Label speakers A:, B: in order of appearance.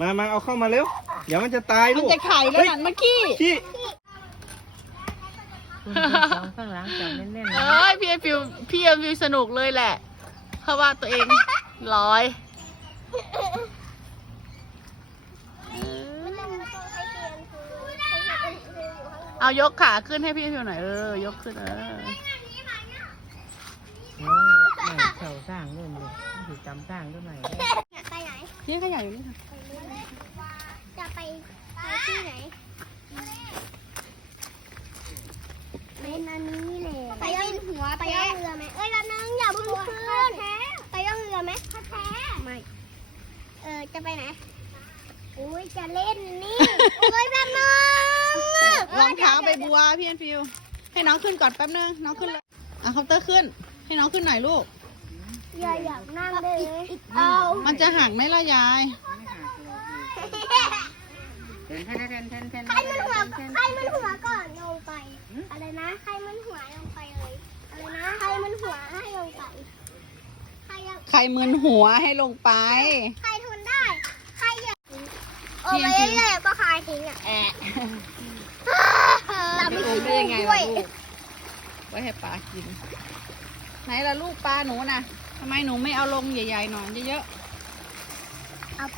A: มามาเอาเข้ามาเร็ว เดี๋ยวมันจะตายลูก มัน
B: จะไข่แล้วหนังมา
A: ขี้
C: ขี้ข้างหลังจับแน่นๆ
B: เฮ้ยพี่เอฟิวพี่เอฟิวสนุกเลยแหละ เพราะว่าตัวเองร้อย เอายกขาขึ้นให้พี่ฟิวหน่อยเออยกขึ้นเออ
C: โอ้ยไม่เข่าสร้างเรื่องเลยอยู่จำสร้างด้วยไหม
D: ไปไหน
B: นี่ขยะอยู่นี่ค่ะ
D: จะไปไปที่ไหนเป็นอันนี้แหละไปย่องหัวไปย่องเรือไหมเอ้ยแป๊บนึงอย่าเพิ่งขึ้นไปย่องเรือไหมแท้ไม่เออจะไปไหนอุ้ยจะเล่นนี่โอ้ยแบ
B: รองเท้าใบบัวพี่เอ็มฟิว ให้น้องขึ้นก่อนแป๊บนึงน้องขึ้นเลยอะคอปเตอร์ขึ้น ให้น้องขึ้นหน่อยลูก
D: อย่าอยากนั่งเลยเอา
B: มันจะหักไหมล่ะยาย
C: เทนเทนเทนเทนเทน
D: ใครมันหัวใครมันหัวก่อนลงไป อะไรนะใครมันหัวลงไปเลยอะไรนะใครมันหัวให้ลงไปใครยัง
B: ใครมึนหัวให้ลงไป
D: ใครทนได้ ใครอยากโอ้ไปเรื่อยๆก็คายทิ้งอะ
B: แอะ
D: แต่ไม่
B: โอ
D: กิ
B: ม
D: น
B: ได้ ยังไง
D: ด้ว
B: ล่ะ
D: ย
B: ลูก ไว้ให้ปลากิน ไหนล่ะลูกปลาหนูน่ะทำไมหนูไม่เอาลงใหญ่ๆหน่อยเยอะๆ
D: เอาไป